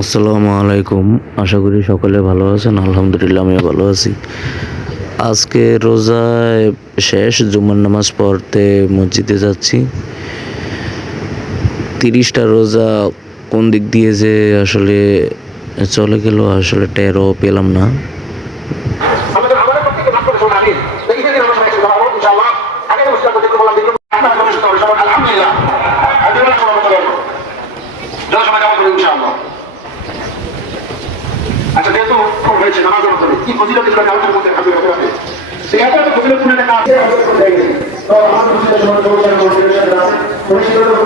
আসসালামু আলাইকুম। আশা করি সকলে ভালো আছেন। আলহামদুলিল্লাহ, আমিও ভালো আছি। আজকে রোজায় শেষ, জুমার নামাজ পড়তে মসজিদে যাচ্ছি। তিরিশটা রোজা কোন দিক দিয়ে যে আসলে চলে গেল, আসলে টেরও পেলাম না। আচ্ছা যেহেতু কম হয়েছে নামাজের মতো কি ফজিলত দিল কালকের মধ্যে হাজির হতে হবে সেই এত ফজিলত করে দেখা কাজ তো আমার ফজিলত মসজিদের আছে।